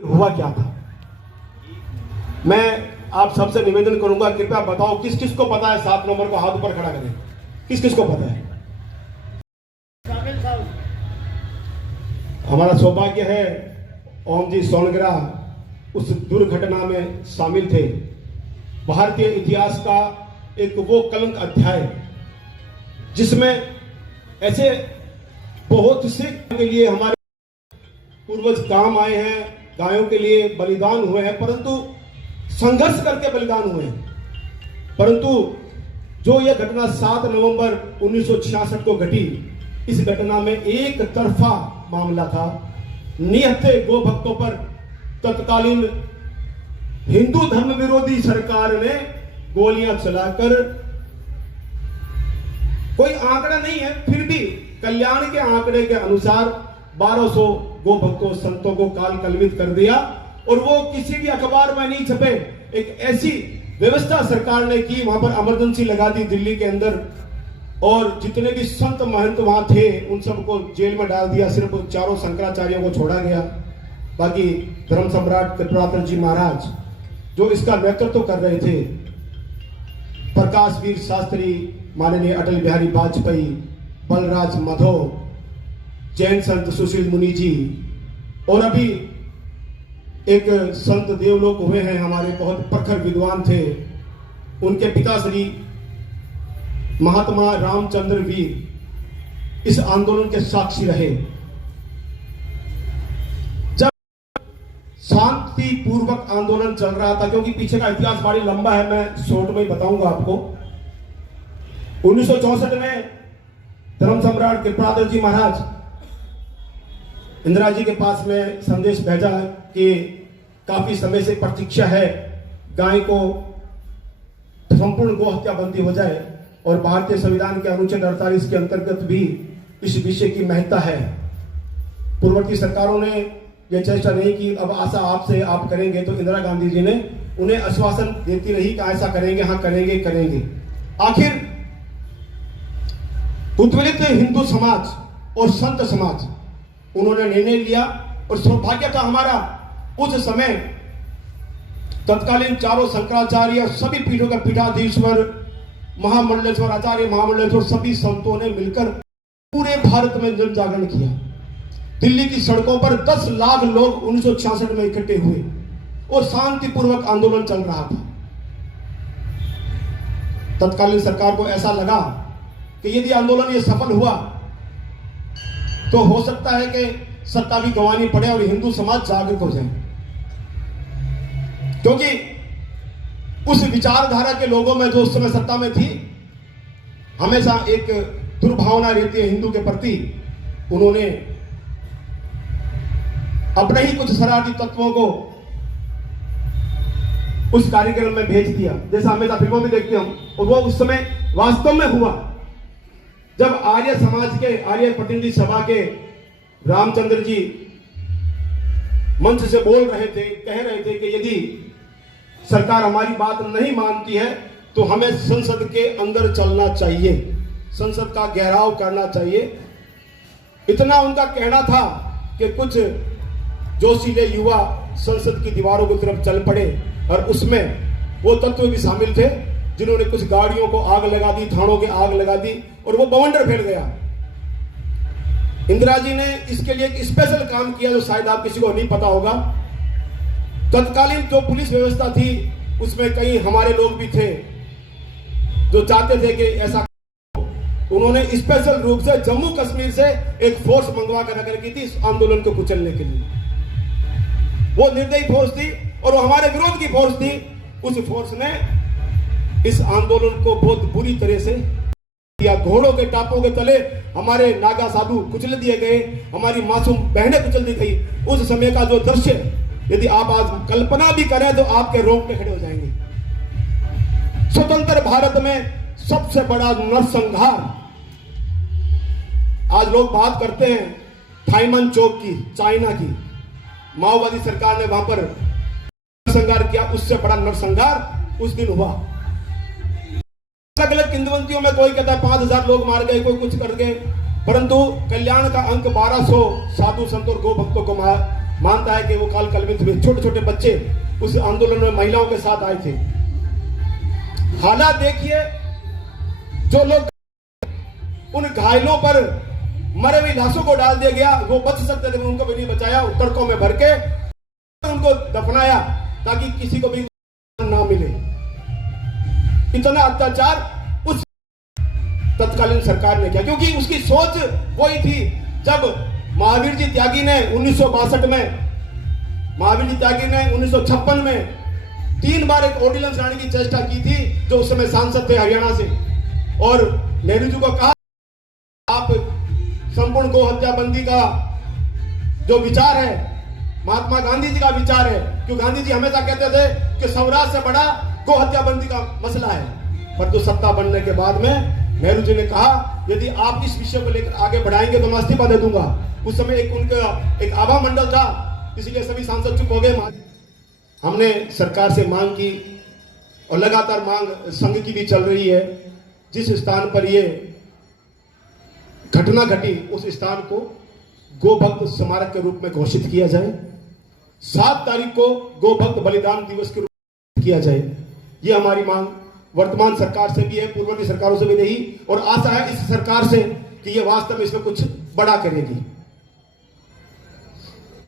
हुआ क्या था। मैं आप सबसे निवेदन करूंगा, कृपया बताओ किस किस को पता है। 7 नंबर को हाथ ऊपर खड़ा करें, किस किस को पता है। हमारा सौभाग्य है ओम जी सोनग्रा उस दुर्घटना में शामिल थे। भारतीय इतिहास का एक वो कलंक अध्याय जिसमें ऐसे बहुत से के लिए हमारे पूर्वज काम आए हैं, गायों के लिए बलिदान हुए हैं, परंतु संघर्ष करके बलिदान हुए हैं। परंतु जो यह घटना 7 नवंबर 1966 को घटी, इस घटना में एक तरफा मामला था। निहत्थे गो भक्तों पर तत्कालीन हिंदू धर्म विरोधी सरकार ने गोलियां चलाकर, कोई आंकड़ा नहीं है फिर भी कल्याण के आंकड़े के अनुसार 1200 गो भक्तों संतों को काल कलवित कर दिया। और वो किसी भी अखबार में नहीं छपे। एक ऐसी व्यवस्था सरकार ने की, वहां पर इमरजेंसी लगा दी दिल्ली के अंदर, और जितने भी संत महंत वहां थे उन सबको जेल में डाल दिया। सिर्फ 4 शंकराचार्यों को छोड़ा गया। बाकी धर्म सम्राट कृपाल जी महाराज जो इसका नेतृत्व कर रहे थे, प्रकाश वीर शास्त्री, माननीय अटल बिहारी वाजपेयी, बलराज माधव, जैन संत सुशील मुनि जी, और अभी एक संत देवलोक हुए हैं हमारे, बहुत प्रखर विद्वान थे, उनके पिताश्री महात्मा रामचंद्र वीर इस आंदोलन के साक्षी रहे। जब शांति पूर्वक आंदोलन चल रहा था, क्योंकि पीछे का इतिहास बड़ी लंबा है, मैं शॉर्ट में ही बताऊंगा आपको। 1964 में धर्म सम्राट कृपाल जी महाराज इंदिरा जी के पास में संदेश भेजा कि काफी समय से प्रतीक्षा है, गाय को संपूर्ण गो हत्या बंदी हो जाए, और भारतीय संविधान के अनुच्छेद 48 के अंतर्गत भी इस विषय की महत्ता है। पूर्ववर्ती सरकारों ने यह चर्चा नहीं की, अब आशा आपसे आप करेंगे, तो इंदिरा गांधी जी ने उन्हें आश्वासन देती रही कि ऐसा करेंगे, हाँ करेंगे करेंगे। आखिर उद्वेलित हिंदू समाज और संत समाज उन्होंने निर्णय लिया, और सौभाग्य था हमारा उस समय तत्कालीन चारों शंकराचार्य, सभी पीठों का पीठाधीश्वर, महामंडलेश्वर आचार्य, महामंडलेश्वर, सभी संतों ने मिलकर पूरे भारत में जन जागरण किया। दिल्ली की सड़कों पर 10 लाख लोग 1966 में इकट्ठे हुए और शांतिपूर्वक आंदोलन चल रहा था। तत्कालीन सरकार को ऐसा लगा कि यदि आंदोलन ये सफल हुआ तो हो सकता है कि सत्ता भी गंवानी पड़े और हिंदू समाज जागृत हो जाए, क्योंकि उस विचारधारा के लोगों में जो उस समय सत्ता में थी, हमेशा एक दुर्भावना रहती है हिंदू के प्रति। उन्होंने अपने ही कुछ शरारती तत्वों को उस कार्यक्रम में भेज दिया, जैसा हमेशा फिल्मों में देखते हम। और वो उस समय वास्तव में हुआ जब आर्य समाज के, आर्य प्रतिनिधि सभा के रामचंद्र जी मंच से बोल रहे थे, कह रहे थे कि यदि सरकार हमारी बात नहीं मानती है तो हमें संसद के अंदर चलना चाहिए, संसद का घेराव करना चाहिए। इतना उनका कहना था कि कुछ जोशीले युवा संसद की दीवारों की तरफ चल पड़े, और उसमें वो तत्व भी शामिल थे जिन्होंने कुछ गाड़ियों को आग लगा दी, थानों के आग लगा दी, और वो बवंडर फैल गया। इंदिरा जी ने इसके लिए एक स्पेशल काम किया जो शायद आप किसी को नहीं पता होगा। तत्कालीन जो पुलिस व्यवस्था थी उसमें कई हमारे लोग भी थे जो चाहते थे कि ऐसा, उन्होंने स्पेशल रूप से जम्मू कश्मीर से एक फोर्स मंगवा कर रखी की थी इस आंदोलन को कुचलने के लिए। वो निर्दयी फोर्स थी और वो हमारे विरोध की फोर्स थी। उस फोर्स ने इस आंदोलन को बहुत बुरी तरह से किया। घोड़ों के टापों के तले हमारे नागा साधु कुचल दिए गए, हमारी मासूम बहनें कुचल दी गई। उस समय का जो दृश्य यदि आप आज कल्पना भी करें तो आपके रोंगटे खड़े हो जाएंगे। स्वतंत्र भारत में सबसे बड़ा नरसंहार, आज लोग बात करते हैं थाइमन चौक की, चाइना की, माओवादी सरकार ने वहां पर नरसंहार किया। उससे बड़ा नरसंहार उस दिन हुआ। अलग अलग किंवदंतियों में कोई कहता है 5000 लोग मार गए, कोई कुछ कर गए, परंतु कल्याण का अंक 1200 साधु संत और गो भक्तों को मानता है कि वो काल कलवित हुए। छोटे छोटे बच्चे उस आंदोलन में महिलाओं के साथ आए थे। हालात देखिए, जो लोग उन घायलों पर मरे हुई लाशों को डाल दिया गया, वो बच सकते थे, उनको भी नहीं बचाया। तड़कों में भर के उनको दफनाया ताकि किसी को भी ना मिले। इतना अत्याचार उस तत्कालीन सरकार ने किया, क्योंकि उसकी सोच वही थी। जब महावीर जी त्यागी ने 1962 में, महावीर जी त्यागी ने 1956 में 3 बार एक ऑर्डिनेंस लाने की चेष्टा की थी, जो उस समय सांसद थे हरियाणा से, और नेहरू जी को कहा आप संपूर्ण गो हत्या बंदी का जो विचार है, महात्मा गांधी जी का विचार है, क्योंकि गांधी जी हमेशा कहते थे कि स्वराज से बड़ा गो हत्या बंदी का मसला है। पर तो सत्ता बनने के बाद में नेहरू जी ने कहा यदि आप इस विषय को लेकर आगे बढ़ाएंगे तो मैं इस्तीफा दे दूंगा। उस समय उनका एक आभा मंडल था, इसलिए सभी सांसद चुप हो गए। हमने सरकार से मांग की और लगातार मांग संघ की भी चल रही है, जिस स्थान पर ये घटना घटी उस स्थान को गोभक्त स्मारक के रूप में घोषित किया जाए। 7 तारीख को गोभक्त बलिदान दिवस के रूप में किया जाए। ये हमारी मांग वर्तमान सरकार से भी है, पूर्व की सरकारों से भी रही, और आशा है इस सरकार से कि ये वास्तव में इसमें कुछ बड़ा करेगी।